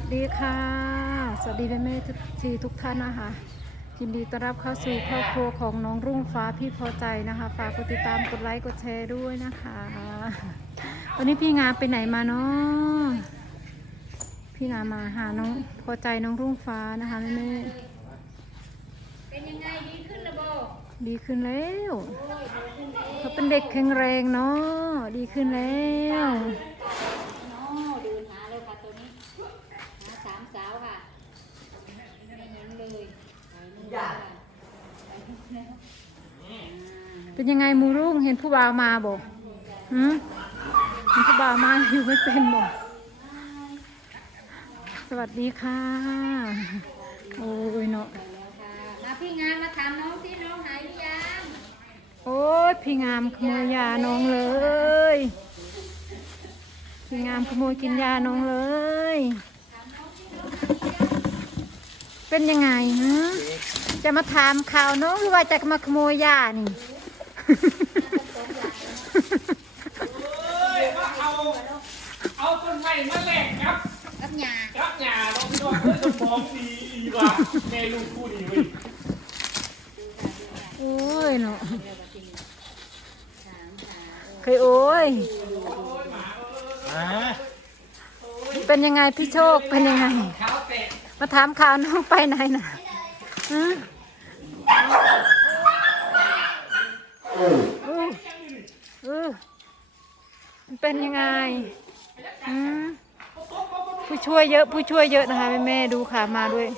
วัสดีค่ะ สวัสดีแม่แม่ทุกทีทุกท่านนะคะยินดีต้อนรับเข้าสู่ครอบครัวของน้องรุ่งฟ้าพี่พอใจนะคะ ฝากกดติดตามกดไลค์กดแชร์ด้วยนะคะ วันนี้พี่งามไปไหนมาเนาะพี่งามมาหาน้องพอใจน้องรุ่งฟ้านะคะแม่แม่เป็นยังไงดีขึ้นระบบดีขึ้นแล้วเขาเป็นเด็กแข็งแรงเนาะดีขึ้นแล้ว เนาะเดินหาเลยค่ะตัวนี้หาสามสาวค่ะไม่เห็นเลยไปนู่นแล้วค่ะไปนู่นแล้วอ่า เป็นยังไงมูรุ่งเห็นผู้บ่าวมาบอกหืมเห็นผู้บ่าวมาอยู่ไม่เป็นบอกสวัสดีค่ะ โอ้ยเนาะไปแล้วค่ะมาพี่งานมาถามน้องที่น้องหายหรือยังโอ้ยพี่งามขโมยยาน้องเลย พี่งามขโมยกินยาน้องเลย เป็นยังไงฮะจะมาถามข่าวน้องหรือว่าจะมาขโมยยานี่ เอาเอาต้นไม้มาแลกครับกับหยารับหญ้าเราพี่น้องเฮ้ยต้นมองดีอีว่ะแม่ลูกคู่ดีเว้ยโอ้ยเนาะเคยโอ้ย อ่าเป็นยังไงพี่โชคเป็นยังไง เท้าแตะ มาถามข่าวน้องไปไหนน่ะฮะเออเออมัน เป็นยังไงผู้ช่วยเยอะผู้ช่วยเยอะนะคะแม่แม่ดูขามาด้วย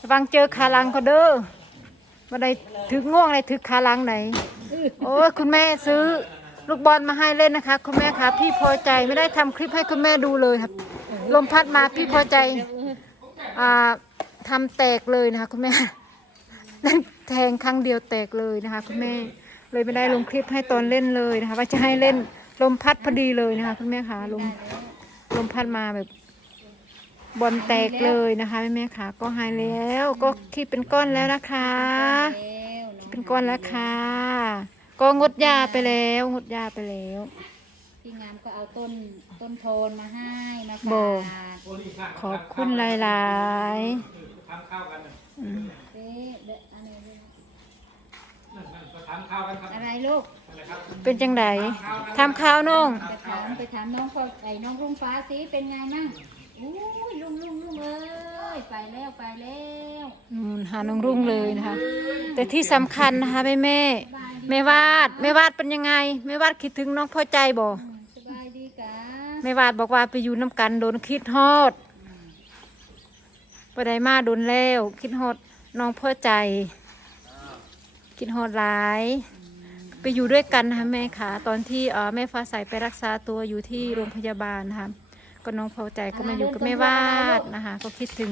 ระวังเจอขาลังเขาเด้อมาได้ถึกง่วงอะไรถึกขาลังไหนโอ้คุณแม่ซื้อลูกบอลมาให้เล่นนะคะ คุณแม่คะพี่พอใจไม่ได้ทำคลิปให้คุณแม่ดูเลยครับ ลมพัดมาพี่พอใจอ่าทำแตกเลยนะคะ คุณแม่นั่นแทงครั้งเดียวแตกเลยนะคะ คุณแม่เลยไม่ได้ลงคลิปให้ตอนเล่นเลยนะคะ ว่าจะให้เล่น ลมพัดพอดีเลยนะคะคุณแม่คะลมลมพัดมาแบบบอลแตกเลยนะคะแม่แม่ค่ะ ก็หายแล้วก็คิดเป็นก้อนแล้วนะคะแล้วน้องเป็นก้อนแล้วค่ะ ก็งดยาไปแล้วงดยาไปแล้วพี่งามก็เอาต้นต้นโทนมาให้มาโบฝากโอ้นี่ข้างขอบคุณหลาย ทำข้าวกันน่ะๆอืมเอ๊ะเดอะอะไรเนี่ยนั่นนั่นก็ทำข้าวกันครับอะไรลูกนั่นแหละครับเป็นจังไดทำข้าวน้อง ไปถามไปถามน้องพอไอ้น้องรุ่งฟ้าสิเป็นไงมั่งอุ้ยลุงลุงลุงเอ้ยไปแล้วไปแล้วนู่นหาน้องรุ่งเลยนะคะ แต่ที่สำคัญนะคะแม่แม่แม่วาดแม่วาดเป็นยังไงแม่วาดคิดถึงน้องพ่อใจบ่สบายดีกะแม่วาดบอกว่าไปอยู่น้ำกันโดนคิดฮอดไปได้มาโดนแล้ว คิดฮอดน้องพ่อใจ คิดฮอดหลาย ไปอยู่ด้วยกันนะคะแม่ค่ะตอนที่เอ่อแม่ฟ้าใสไปรักษาตัวอยู่ที่โรงพยาบาลนะคะก็น้องพอใจก็มาอยู่กับแม่วาดนะคะก็คิดถึง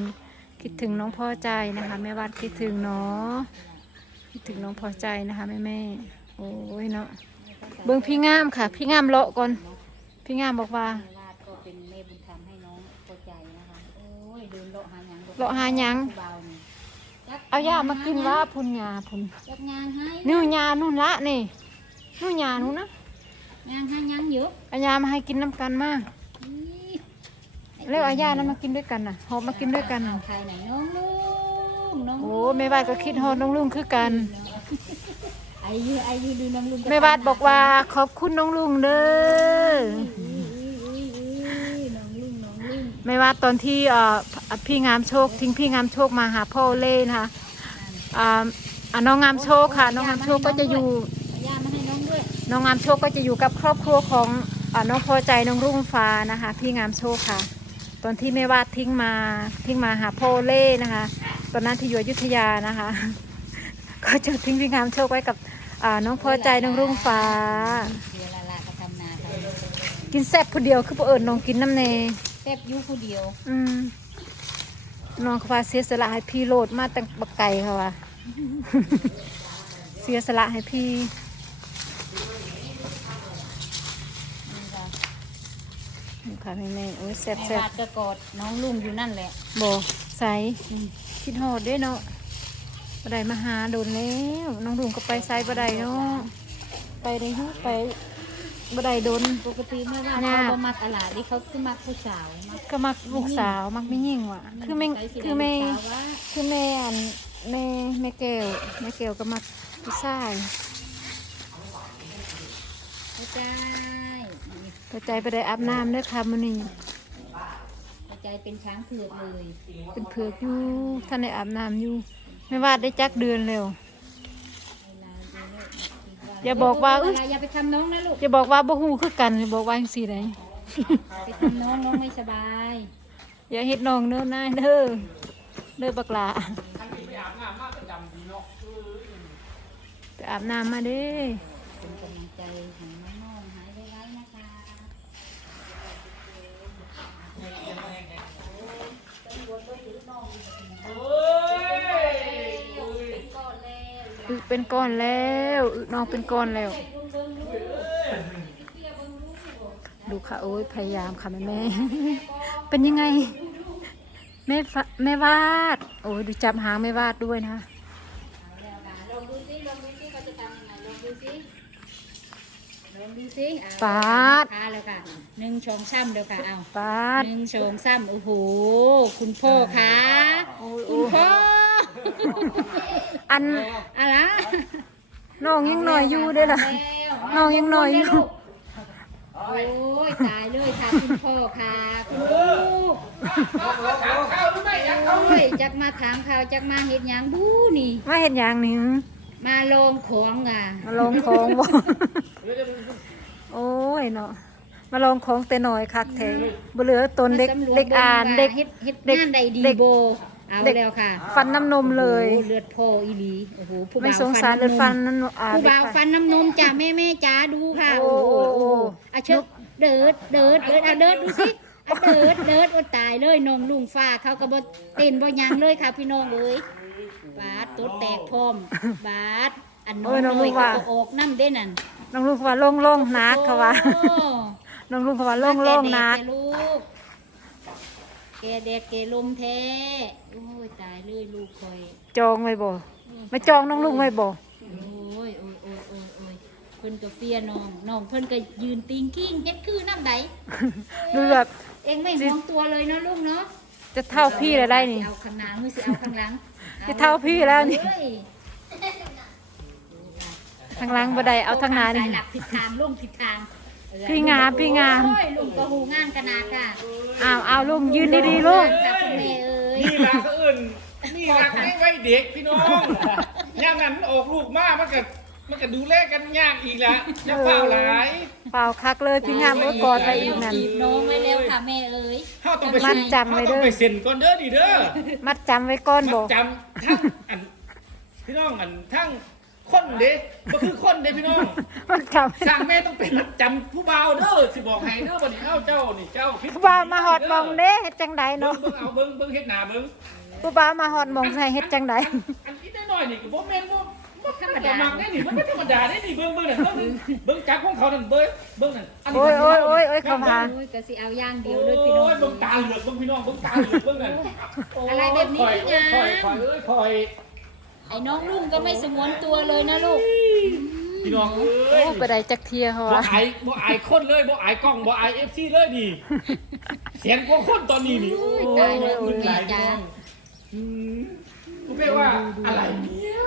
คิดถึงน้องพอใจนะคะ แม่วาดคิดถึงเนาะคิดถึงน้องพอใจนะคะแม่แม่โอ้ยเนาะเบิ่งพี่งามค่ะ พี่งามเลาะก่อนพี่งามบอกว่าแม่วาดก็เป็นแม่บุญธรรมให้น้องพอใจนะคะโอ้ยเดินเลาะหาหยังเลาะหาหยัง เบานี่จัก เอายามากินว่าพุ่นยาพุ่นจักงานให้นู่นยานู่นละนี่นู่นยานู่นนะงานให้หยังเยอะเอายามาให้กินน้ำกันมาอี๋เร็วเอายานั้นมากินด้วยกันน่ะหอบมากินด้วยกันน่ะใครไหนน้องลุงน้องโอ้แม่วาดก็คิดฮอดน้องลุงคือกันไอ้ยืไอ้ยืดูน้องลุงแม่วาดบอกว่าขอบคุณน้องลุงเด้อน้องลุงน้องลุงแม่วาดตอนที่เอ่อพี่ งามโชค ทิ้งพี่งามโชคมาหาพ่อเล่นะคะอ่าอ่าน้องงามโชคค่ะ น้องงามโชคก็จะอยู่เอาย่ามาให้น้องด้วยน้องงามโชคก็จะอยู่กับครอบครัวของอาน้องพอใจน้องรุ่งฟ้านะคะ พี่งามโชคค่ะ ตอนที่แม่วาดทิ้งมาทิ้งมาหาพ่อเล่นะคะ ตอนนั้นที่อยู่อยุธยานะคะ ก็จะทิ้งพี่งามโชคไว้กับอ่าน้องพอใจน้องรุ่งฟ้า เดี๋ยวละละก็ทำนาทำกินแซ่บผู้เดียวคือบ่เอิญน้องกินน้ำเนแซ่บอยูผู้เดียว อืม น้องเขาว่าเสียสละให้พี่โลดมาตั้งบักไก่เขาว่าเสียสละให้พี่นี่ค่ะนี่ค่ะแม่แม่ๆโอ้ยแซ่บแม่แซ่บวาดก็กอดน้องลุงอยู่นั่นแหละบใสคิดหอดเด้เนาะบไดมาหาโดนแล้วน้องลุงก็ไปไซบไดเนาะไปได้อยุไป บ่ได้โดนปกติไม่ว่าน่าเขาบ่มาตลาดนี่เขาคือมักผู้สาวมัก ก็มักลูกสาวมักไม่ยิ่งว่ะ คือแม่ใส่สีคือแม่ลูกสาวว่าคือแม่อันแม่แม่แก้วแม่แก้วก็มักผู้ชายเข้าใจกระจายไปได้อาบน้ำเด้วยค่ะมื้อนี้เข้าใจเป็นช้างเผือกเลยเป็นเผือกอยู่ท่านได้อาบน้ำอยู่ ไม่ว่าได้จักเดือนแล้วเวลาเยอะ อย่าบอกว่าอุ๊ยอย่าไปทำน้องนะลูกจะบอกว่าบ่ฮู้คือกันบอกว่าจังซี่ไดไปทำน้องน้องไม่สบาย อย่าเฮ็ดน้องเด้อนายเด้อเด้อบักหลาอันนี้ไปอาบน้ำมากก็ดำดีเนาะไปอาบน้ำมาเด้เป็นกำลังใจให้น้องๆหายไวๆนะคะ เฮ้ย เป็นก้อนแล้ว อึ เป็นก้อนแล้วอึน้องเป็นก้อนแล้ว ดูค่ะโอ้ยพยายามค่ะแม่แม่เป็นยังไงแม่ฟะแม่วาด โอ้ยดูจับหางแม่วาดด้วยนะแล้วค่ะลองดูซิลองดูซิเขาจะทำยังไงลองดูซิลองดูซิอ่ปาดทาแล้วค่ะหนึ่งชองซ้ำเดียวค่ะเอาปาดหนึ่งชองซ้ำโอ้โหคุณพ่อคะคุณพ่อ อันอะไรน้องยังหน่อยอยู่เด้อล่ะน้องยังน้อยอยู่โอ้ยตายเลยค่ะคุณพ่อค่ะคุณลูกถามข้าวหรือไม่อยากเข้าโอ้ยจักมาถามข่าวจักมาเห็ดหยังบูนี่ มาเห็นอย่างหนึ่งมาลงของอะมาลองของบ่ โอ้ยเนาะมาลองของแต่หน่อยคักแท้บ่เหลือตนเด็กมาสำรวจเด็กอ่านบิ่งว่เด็ก เฮ็ดเฮ็ดเด็กงานใดดีเด็ก โบ เอาเด็ก แล้วค่ะฟันน้ำนมเลยโอ้เลือดพ่ออีหลีโอ้โหผู้ไม่บ่าวสงสารเลยฟันน้ำนนั่นมอ่าผู้เด็กบ่าวฟัฟันนน้ำนมจ้าแม่แม่จ้าดูค่ะ โอ้โอ้โหโอ้อะเชิญเดิดเดิดเดิดอะเดิดดูสิอะเดิดเดิดโอ้ตายเลยนมลุงฟ้าเขาก็บ่เต้นบ่หยังเลยค่ะพี่น้องเอ้ยบาดตดแตกพร้อมบาดอันน้อยน้อยเขาก็ออกน้ำเด้นั่นน้องลูกเขาว่าโล่งโล่งๆนักเขาว่าโอ้ น้องลูกเขาว่าโล่งโล่งๆนักแกเด็กแกลูก แกเด็กแกลมแท้โอ้ยตายเลยลูกคอยจองไว้บ่มาจองน้องลูกไว้บ่โอ้ยโอ้ยโอ้ยโอ้ยโอ้ยเพิ่นก็เฟียน้องน้องเพิ่นก็ยืนติงกิ้งเฮ็ดคือน้ำใดดูแบบเองไม่ห่วงตัวเลยเนาะลูกเนาะจะเท่าพี่เลยได้นี่เอาข้างหน้ามือสิเอาข้างหลังจะเท่าพี่แล้วนี่เอ้ยทางหลังบ่ได้เอาทางหน้านี่สายหลักผิดทางลงผิดทางเออ พี่งามพี่งามโอ้ยลูกก็หูงานขนาดค่ะอ้าวอ้าวลูกยืนดีๆลูกค่ะคุณแม่เอ้ยนี่รักอื่นนี่รักไม่ไว้เด็กพี่น้องย่างนั้นออกลูกมากมันก็มันก็ดูแลกันยากอีกแล้วจะเฝ้าหลายเปล่าคักเลยพี่งามเอ้ยกอดไว้อีกนั่นจีบน้องไว้แล้วค่ะแม่เอ้ยเขาต้องไปมัเซ็ดนจำไว้เด้อขาต้องไปเซ็นก่อนเด้อนี่เด้อมัดจำไว้ก่อนมับ่ดจำทั้งอันพี่น้องอันทั้ง คนเด้ก็คือคนเด้พี่น้องมัดจำไว้สร้างแม่ต้องเป็นมัดจำผู้เบาวเด้อสิบอกให้เด้อบัดนี้เอ้าเจ้านี่เจ้าพิษผู้บ่าวมาหอดหมองเด้เฮ็ดจังใดเบิ่งเนาะเบิ่งเอาเบิ่งเบิ่งเฮ็ดหน้าเบิ่งผู้บ่าวมาหอดหมองใส่เฮ็ดจังใดอันนี้น้อยๆนี่ก็บ่แม่นบ่บ่ธรรมดามักได้นี่มันไม่ธรรมดาได้นี่เบิ่งเบิ่งนั่นเบิ่งเบิ่งจักของเขานั่นเบิ่งเบิ่งนั่นนนี้โอ้ยโอ้ยโอ้ยโอ้ยเขาพาโอ้ยก็สิเอาอย่างเดียวเลยพี่น้องโอ้ยเบิ่งตาเหลือกเบิ่งพี่น้องเบิ่งตาเหลือกเบิ่งนั่นอะไรแบบนี้คอยพี่คอยยาคอยเอ้ยคอย ไอ้น้องลุงก็ไม่สงวนตัวเลยนะลูกพี่น้องเอ้โอ้ยไปได้จักเทียเขาบ่ว่าอายบ่อายคนเลยบ่อายกล้องบ่อายเอฟซีเลยนี่ เสียงกว่าคนตอนนี้นี่โอ้ยตายแล้วคุณแม่จ้าอืมกูเรียกว่าอะไรเนี่ย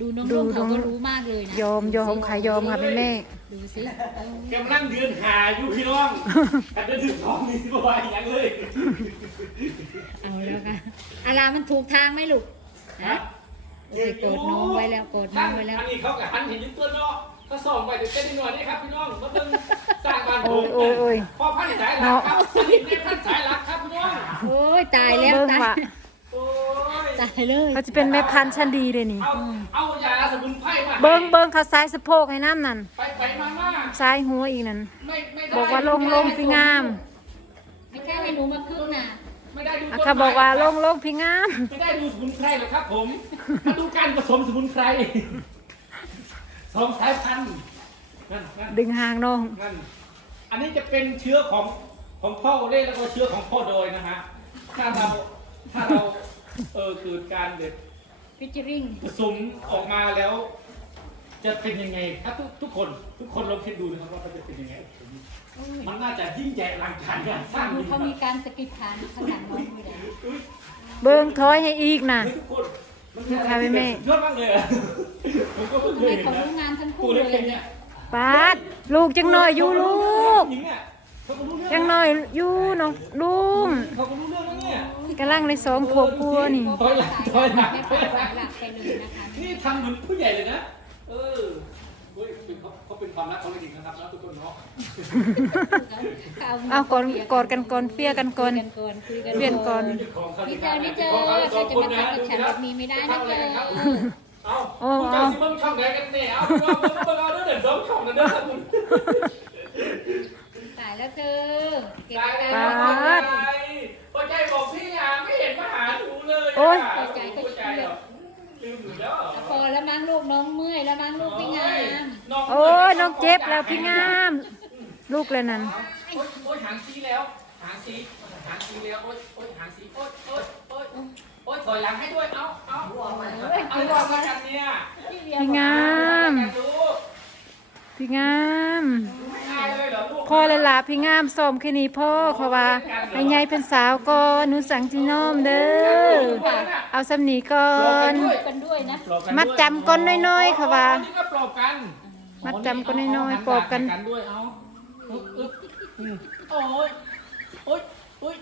ดูน้องลุงเขาก็รู้มากเลยนะยอมยอมค่ะยอมค่ะแม่แม่ดูสิเออกำลังเดือนหาอยู่พี่น้องกันเดือนถึงท้องนี่สิบ่ว่าอย่างเลยเอาแล้วค่ะอะไรมันถูกทางไหมลูกฮะ โอ้ยโกรธน้องไว้แล้วโกรธน้องไว้แล้ว อันนี้เขากับหันเห็นอยุ่ตัวเนาะเขาส่องไปเดี๋ยวเต้นนิดหน่อยนี่ครับพี่น้องมาเบิ่งสร้างบ้านผโอ้มยโอ้ยโอ้ย พ่อพันธุ์สายหลักครับอันนี้เป็นพันธุ์สายหลักครับพี่น้องโอ้ยตายแล้วเบิ่งตายว่าโอ้ยตายเลยเขาจะเป็นแม่พันธุ์ชั้นดีเลยนี่ เอาเอายาสมุนไพรมาให้เบิ่งเบิ่งเขาซ้ายสะโพกให้น้ำนั่นไปไปมามาซ้ายหัวอีกนั่น ไม่ไม่ได้บอกว่าลงลงพี่งาม ไม่แค่ให้หนูมาครึ่งน่ะ ไม่ได้ดูอะต้นเขาบอกว่าลไม้งลงพี่งาม ไม่ได้ดูสมุนไพรหรอกครับ ผมมาดูการผสมสมุนไพรสองสายพันธุ์นั่นนั่นดึงหางน้อง นั่นอันนี้จะเป็นเชื้อของของพ่อโอเล่แล้วก็เชื้อของพ่อโดยนะฮะถ้าเราถ้าเราเออเกิดการเด็ด ฟิชเชอริง ผสมออกมาแล้ว จะเป็นยังไงครับทุกทุกคนทุกคนลองคิดดูนะครับว่ามันจะเป็นยังไง มันน่าจะยิ่งใหญ่อลังการงานสร้างดูดีเขามีการสกิปฐานขนาดน้องอยู่เลยเบิ่งถอยให้อีกนะ ทุกคนมันนี่ค่ะแม่ยอดมากเลยอะผมก็เพิ่งเคยให้เห็นเขานะรู้งานทั้งตัคู่วเลเล็กยๆเนี่เนี่ยยปาด ลูกจังหน่อยอยู่ลูก หญิงอะเขาก็รู้เรื่องจังหน่อยอยู่น้องลุงเขาก็รู้เรื่องแล้วเนี่ย กำลังในสองขวบกลัวนี่ ถอยหลังถอยหลังให้ถอยฝาหลังหลักไปเลยนะคะนี่ทำเหมือนผู้ใหญ่เลยนะ เออเฮ้ยเป็นเขาเขาเป็นความรักของจริงนะครับนะทุกคนเนาะเอาก่อนกอดกันก่อนเปียกันก่อนกันก่อนคุยกันเปลี่ยนก่อนนี่เจอนี่เจอเธอจะมาทำกับฉันแบบนี้ไม่ได้นะเธอเอาโอ้คุณเอาจะซิมึงช่องไหนกันเนี่ยเอาเอาเอาเอาเอาเดินสองช่องนะเด้อคุณตายแล้วเธอเก็บได้ไปแล้แล้ววพอใจพอใจบอกพี่ยาไม่เห็นมาหาหนูเลยะโอ๊ยพอใจก็ใจเหรอ ลืมอยู่แล้วเหรอพอแล้วมั้งลูกน้องเมื่อยแล้วมั้งลูกพี่งามโอ้ยน้องเจ็บแล้วพี่งาม ลูกเลยนั่นโอ๊ยโอ๊ยหางซีแล้วหางซีหางซีแล้วโอ๊ยโอ๊ยหางซีโอ๊ยโอ๊ยโอ๊ยโอ๊ยถอยหลังให้ด้วยเอาเอาเอาลองมากันเนี่ยพี่งามกันดูพี่งามไม่อายเลยเหรอลูกพ่อเลยล่ะพี่งามส้มแค่นี้พ่อเขาว่าให้ยายเป็นสาวก่อนหนูสั่งจีน้อมเด้อเอาสำนีก่อนกันด้วยนะมัดจำก้นน้อยๆค่ะว่านี่ก็ปลอบกันมัดจำก้นน้อยๆปลอบกันด้วยเอาอึ๊บอึ๊บอืมโอ้ยโอ๊ยโอ๊ย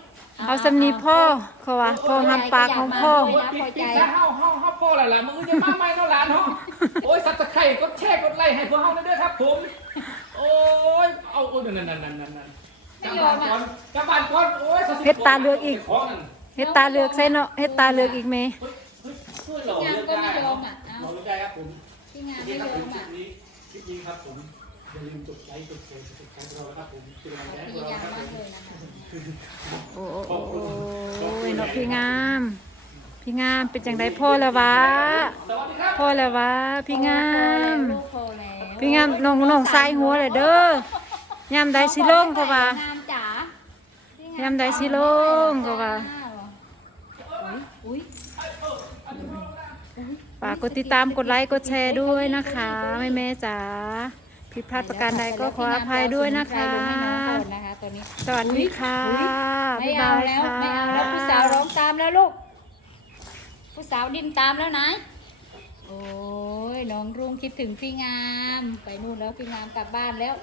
เอาสำนีพ่อเขาว่าพ่อห้ามปากของพ่อโอ๊ยปิดปิดซะเฮาเฮาเฮาพ่อแหละล่ะมึงจะมาใหม่เนาะหลานเฮาโอ้ยสับตะไคร่กดแชร์กดไลค์ให้พวกเฮานั่นด้วยครับผม โอ้ย เอาโอ้ยนั่นนั่นนั่นนั่นนั่นกลับบ้านก่อนกลับบ้านก่อน โอ้ยขาสิเฮ็ดตาเหลือกอีกของนั่นเฮ็ดตาเลือกใส่เนาะเฮ็ดตาเลือกอีกไหมเฮ้ยเฮ้ยช่วยหล่อเลือกได้หล่อเลือกได้ครับผมพี่งามนี่ไม่คยรับอผมมคลิอะ ปนี้คลิปนี้ครับผมอย่าลืมกดไลค์กดแชร์กดติดตามเรานะครับผมเป็นกำลังใจให้พพวกยาเรายามครับผมมากเลยนะคะโอ้โอ้โอ้โอ้ยเนาะพี่งาม พี่งามเป็นจังไดพ่อแล้ววะ สวัสดีครับ พ่อแล้ววะพี่งาม ลูกพอแล้ว พี่งามน้องน้องสายหัวเลยเด้อยามใดสิลงเขาว่างามจ๋ายามใดสิลงเขาว่าอุ้ยฝากกดติดตามกดไลค์กดแชร์ด้วยนะคะแม่แม่ๆจ๋าผิดพลาดประการใดก็ขออภัยด้วยนะคะนะคะตอนนี้สวัสดีค่ะไม่บ๊ายเอาบายแล้วค่ะไม่เอาแล้วผู้สาวร้องตามแล้วลูกผู้สาวดินตามแล้วนะโอ้ย น้องรุ่งคิดถึงพี่งาม ไปนู่นแล้วพี่งามกลับบ้านแล้ว